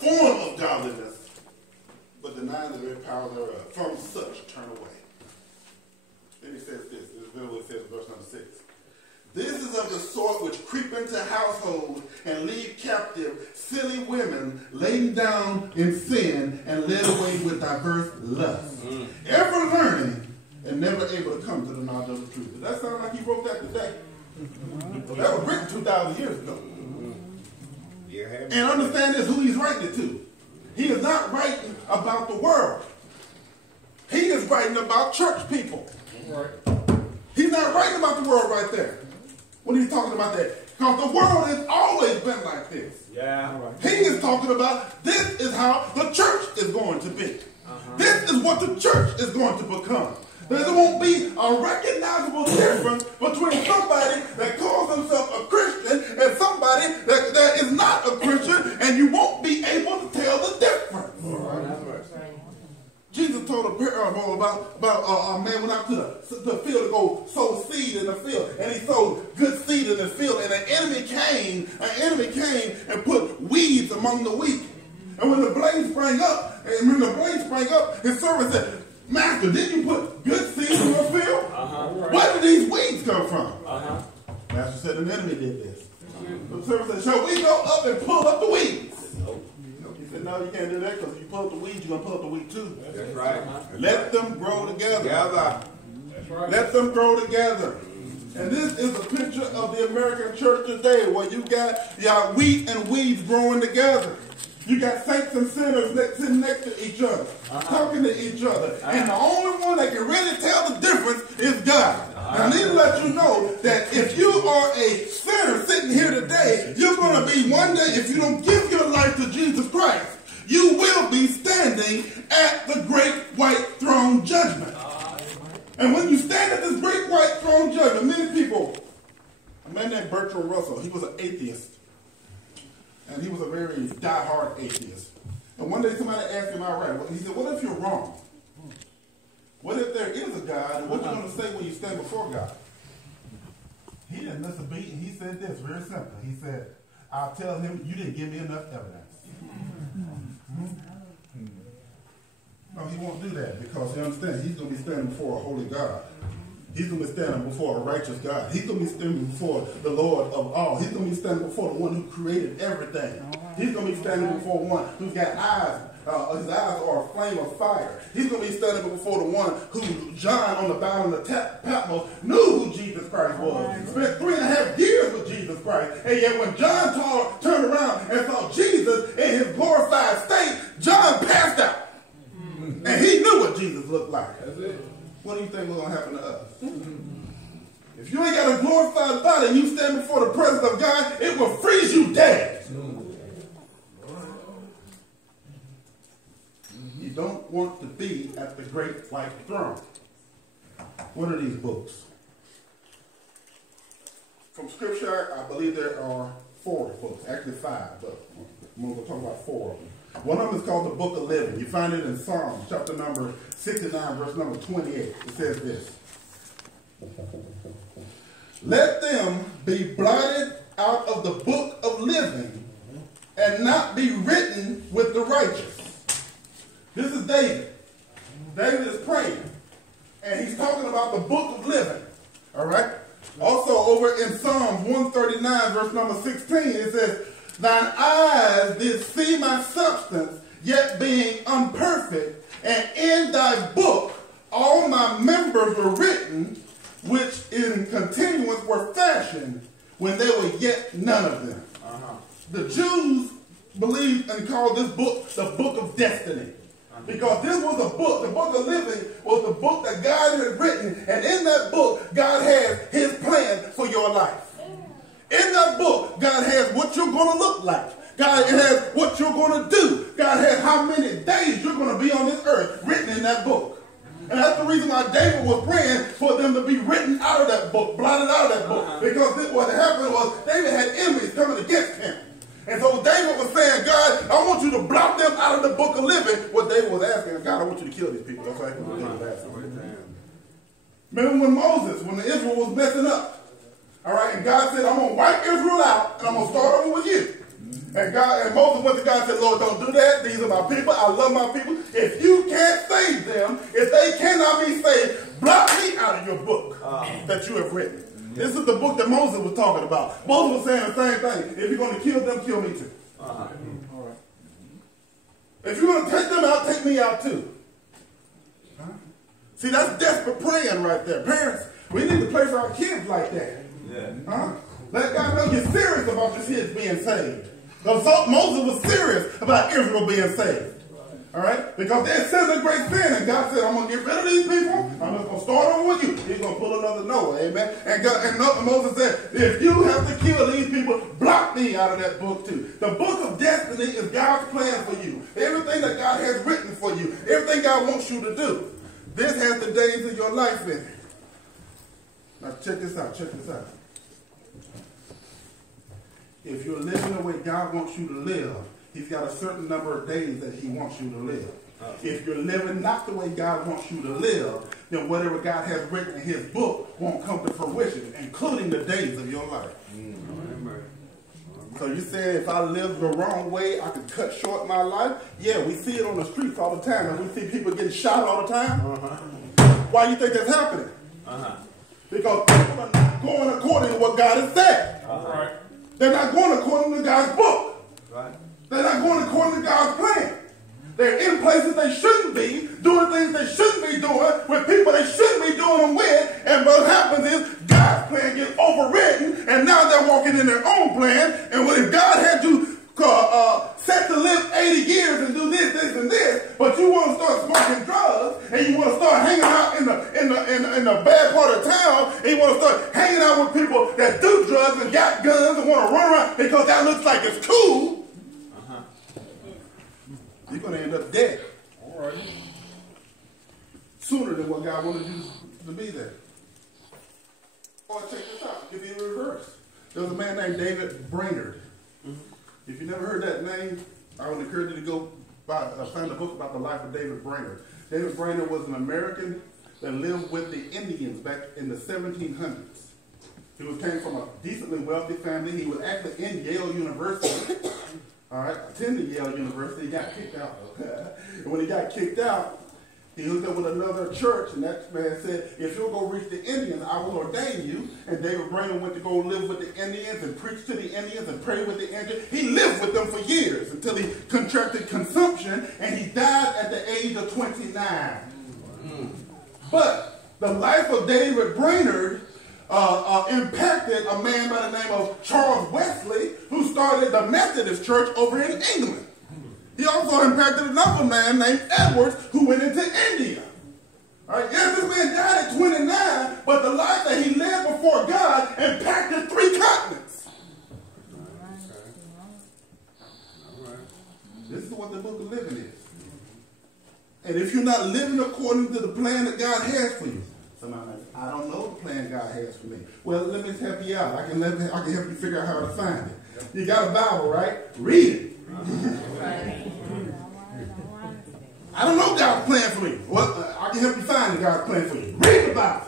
form of godliness, but deny the very power thereof. From such turn away. Then he says this. This is what it says in verse number 6. This is of the sort which creep into households and lead captive silly women laden down in sin and led away with diverse lusts. Ever learning and never able to come to the knowledge of the truth. Does that sound like he wrote that today? Well, that was written 2,000 years ago. And understand this, who he's writing it to. He is not writing about the world. He is writing about church people. He's not writing about the world right there when he's talking about that. Because the world has always been like this. He is talking about this is how the church is going to be. This is what the church is going to become. There won't be a recognizable difference between somebody that calls himself a Christian and somebody that is not a Christian, and you won't be able to tell the difference. Jesus told a parable about a man went out to the field to go sow seed in the field, and he sowed good seed in the field, and an enemy came and put weeds among the wheat. And when the blaze sprang up, his servant said, Master, didn't you put good seed in your field? Where did these weeds come from? Master said, an enemy did this. The servant said, shall we go up and pull up the weeds? He said, no, you can't do that, because if you pull up the weeds, you're going to pull up the wheat too. That's right. Let them grow together. That's right. Let them grow together. And this is a picture of the American church today, where you got wheat and weeds growing together. You got saints and sinners sitting next to each other, talking to each other. And the only one that can really tell the difference is God. Now, I need to let you know that if you are a sinner sitting here today, you're going to be one day, if you don't give your life to Jesus Christ, you will be standing at the great white throne judgment. And when you stand at this great white throne judgment, many people, a man named Bertrand Russell, he was an atheist. And he was a very die-hard atheist. And one day somebody asked him outright, he said, what if you're wrong? What if there is a God, and what are you going to say when you stand before God? He didn't miss a beat, and he said this, very simple. He said, I'll tell him, you didn't give me enough evidence. No, he won't do that, because he understands he's going to be standing before a holy God. He's going to be standing before a righteous God. He's going to be standing before the Lord of all. He's going to be standing before the one who created everything. He's going to be standing before one who's got eyes. His eyes are a flame of fire. He's going to be standing before the one who John on the Battle of Patmos knew who Jesus Christ was. Spent 3.5 years with Jesus Christ. And yet when John turned around and saw Jesus in his glorified state, John passed out. And he knew what Jesus looked like. That's it. What do you think was going to happen to us? If you ain't got a glorified body and you stand before the presence of God, it will freeze you dead. You don't want to be at the great white throne. What are these books? From Scripture, I believe there are 4 books, actually 5, but I'm going to talk about 4 of them. One of them is called the Book of Living. You find it in Psalms, chapter number 69, verse number 28. It says this. Let them be blotted out of the book of living and not be written with the righteous. This is David. David is praying. And he's talking about the book of living. All right? Also over in Psalms 139, verse number 16, it says, thine eyes did see my substance, yet being unperfect, and in thy book all my members were written, which in continuance were fashioned, when there were yet none of them. The Jews believed and called this book the book of destiny. Because this was a book, the book of living was the book that God had written, and in that book, God has his plan for your life. In that book, God has what you're going to look like. God has what you're going to do. God has how many days you're going to be on this earth written in that book. And that's the reason why David was praying for them to be written out of that book, blotted out of that book. Because what happened was David had enemies coming against him. And so David was saying, God, I want you to blot them out of the book of living. What David was asking is, God, I want you to kill these people. That's what David was asking. Remember when Moses, when the Israel was messing up, all right, and God said, I'm going to wipe Israel out, and I'm going to start over with you. And Moses went to God and said, Lord, don't do that. These are my people. I love my people. If you can't save them, if they cannot be saved, blot me out of your book that you have written. This is the book that Moses was talking about. Moses was saying the same thing. If you're going to kill them, kill me too. All right. If you're going to take them out, take me out too. See, that's desperate praying right there. Parents, we need to pray for our kids like that. Yeah. Let God know you're serious about your kids being saved. Because Moses was serious about Israel being saved. All right? Because they sinned a great sin, and God said, I'm going to get rid of these people. I'm just going to start over with you. He's going to pull another Noah. Amen? And Moses said, if you have to kill these people, block me out of that book too. The book of destiny is God's plan for you. Everything that God has written for you. Everything God wants you to do. This has the days of your life in it. Now check this out. Check this out. If you're living the way God wants you to live, He's got a certain number of days that He wants you to live. If you're living not the way God wants you to live, then whatever God has written in His book won't come to fruition, including the days of your life. So you say if I live the wrong way, I could cut short my life? Yeah, we see it on the streets all the time, and we see people getting shot all the time. Why do you think that's happening? Because people are not going according to what God has said. They're not going according to God's book. They're not going according to God's plan. They're in places they shouldn't be, doing things they shouldn't be doing, with people they shouldn't be doing them with, and what happens is God's plan gets overridden, and now they're walking in their own plan, and if God had you set to live 80 years and do this, this, and this, but you want to start smoking drugs, and you want to start hanging out in the bad part of town, and you want to start hanging out with people that do drugs and got guns and want to run around because that looks like it's cool, you're going to end up dead. All right. Sooner than what God wanted you to be there. Oh, check this out. Give you the reverse. There was a man named David Brainerd. If you never heard that name, I would encourage you to go find a book about the life of David Brainerd. David Brainerd was an American that lived with the Indians back in the 1700s. He came from a decently wealthy family. He was actually in Yale University. All right, attended Yale University. He got kicked out. And when he got kicked out, he hooked up with another church, and that man said, if you'll go reach the Indians, I will ordain you. And David Brainerd went to go live with the Indians and preach to the Indians and pray with the Indians. He lived with them for years until he contracted consumption, and he died at the age of 29. But the life of David Brainerd impacted a man by the name of Charles Wesley, who started the Methodist Church over in England. He also impacted another man named Edwards, who went into India. All right, yes, this man died at 29, but the life that he lived before God impacted 3 continents. This is what the book of living is. And if you're not living according to the plan that God has for you, somebody like, I don't know the plan God has for me. Well, let me help you out. I can help you figure out how to find it. You got a Bible, right? Read it. I don't know God's plan for me. Well, I can help you find God's plan for you. Read the Bible.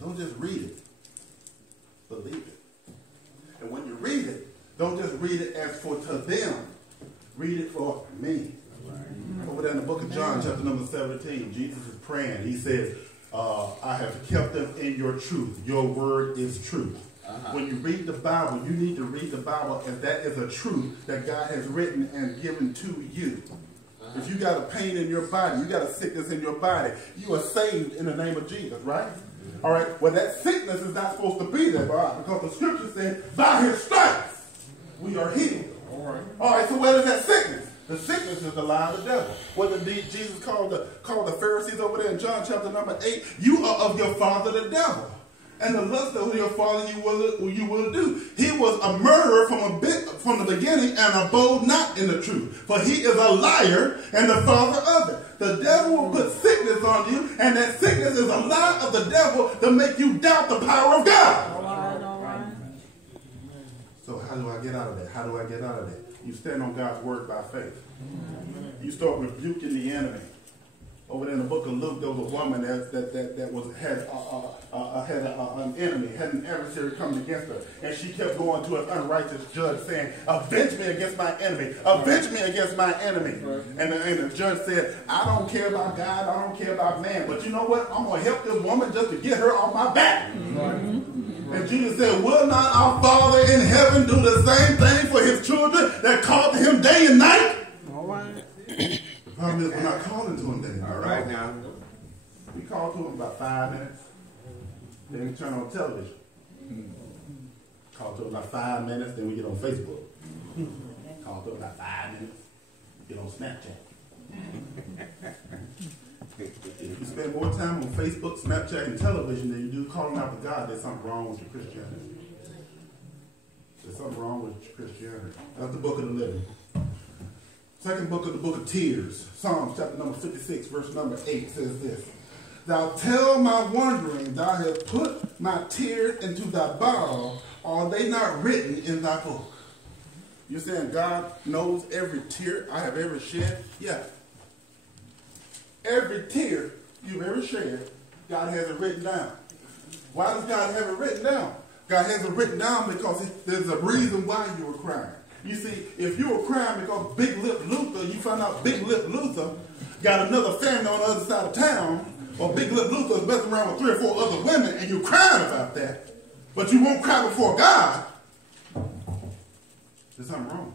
Don't just read it. Believe it. And when you read it, don't just read it as for to them. Read it for me. Over there in the book of John, chapter number 17, Jesus is praying. He says, I have kept them in your truth. Your word is truth. When you read the Bible, you need to read the Bible as that is a truth that God has written and given to you. If you got a pain in your body, you got a sickness in your body, you are saved in the name of Jesus, right? All right. Well, that sickness is not supposed to be there, because the scripture says, by his stripes we are healed. All right. So where is that sickness? The sickness is the lie of the devil. What did Jesus call the Pharisees over there in John chapter number 8? You are of your father the devil, and the lust of your father you will do. He was a murderer from the beginning and abode not in the truth. For he is a liar and the father of it. The devil will put sickness on you, and that sickness is a lie of the devil to make you doubt the power of God. All right. So how do I get out of that? How do I get out of that? You stand on God's word by faith. You start rebuking the enemy. Over there in the book of Luke, there was a woman that had an enemy, had an adversary coming against her. And she kept going to an unrighteous judge saying, avenge me against my enemy. Avenge me against my enemy. Right. And the judge said, I don't care about God. I don't care about man. But you know what? I'm going to help this woman just to get her off my back. Mm-hmm. And Jesus said, will not our Father in heaven do the same thing for his children that call to him day and night? All right. The problem is we're not calling to him day and night. All right now. We call to him about 5 minutes. Then we turn on television. Call to him about 5 minutes. Then we get on Facebook. Call to him about 5 minutes. Get on Snapchat. If you spend more time on Facebook, Snapchat, and television than you do calling out to God, there's something wrong with your Christianity. There's something wrong with your Christianity. That's the book of the living. Second book of the book of tears. Psalms chapter number 56, verse number 8 says this. Thou tell my wandering, thou hast put my tears into thy bowl. Are they not written in thy book? You're saying God knows every tear I have ever shed? Yeah. Every tear you've ever shed, God has it written down. Why does God have it written down? God has it written down because there's a reason why you were crying. You see, if you were crying because Big Lip Luther, you found out Big Lip Luther got another family on the other side of town, or Big Lip Luther is messing around with 3 or 4 other women, and you're crying about that, but you won't cry before God, there's something wrong.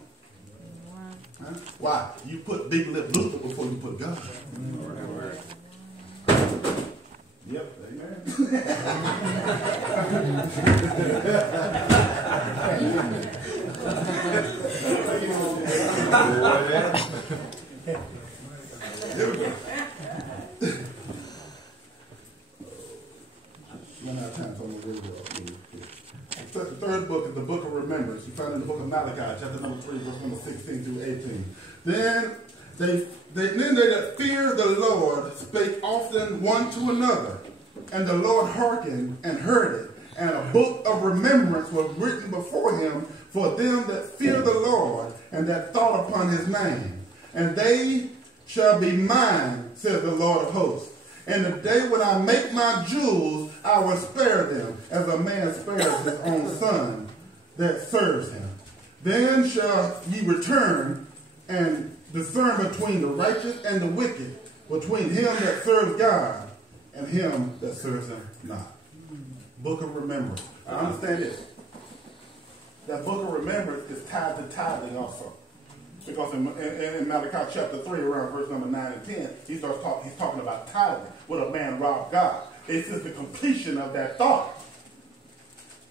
Huh? Why? You put Big Lip Luther before you put God. Yep, amen. Here we go. Run out of time, so I'm going to really go. The third book is the book of remembrance. You find it in the book of Malachi, chapter number 3, verse number 16 through 18. Then they that fear the Lord spake often one to another, and the Lord hearkened and heard it, and a book of remembrance was written before him for them that fear the Lord and that thought upon his name. And they shall be mine, says the Lord of hosts. And the day when I make my jewels, I will spare them, as a man spares his own son that serves him. Then shall ye return and discern between the righteous and the wicked, between him that serves God and him that serves him not. Book of remembrance. I understand this. That book of remembrance is tied to tithing also. Because in Malachi chapter 3, around verse number 9 and 10, he's talking about tithing. When a man robbed God. It's just the completion of that thought.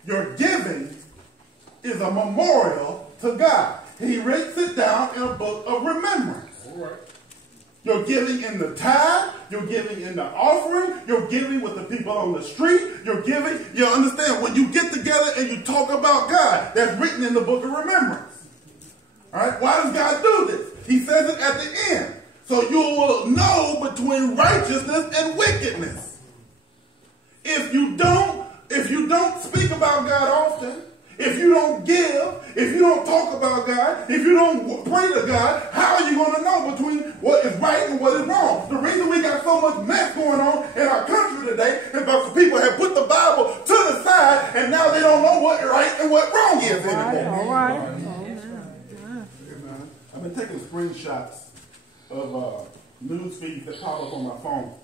Your giving is a memorial to God. He writes it down in a book of remembrance. All right. You're giving in the tithe. You're giving in the offering. You're giving with the people on the street. You're giving. You understand? When you get together and you talk about God, that's written in the book of remembrance. All right? Why does God do this? He says it at the end. So you will know between righteousness and wickedness. If you don't speak about God often, if you don't give, if you don't talk about God, if you don't pray to God, how are you going to know between what is right and what is wrong? The reason we got so much mess going on in our country today is because people have put the Bible to the side and now they don't know what right and what wrong is anymore. All right. I've been taking screenshots of news feeds that pop up on my phone.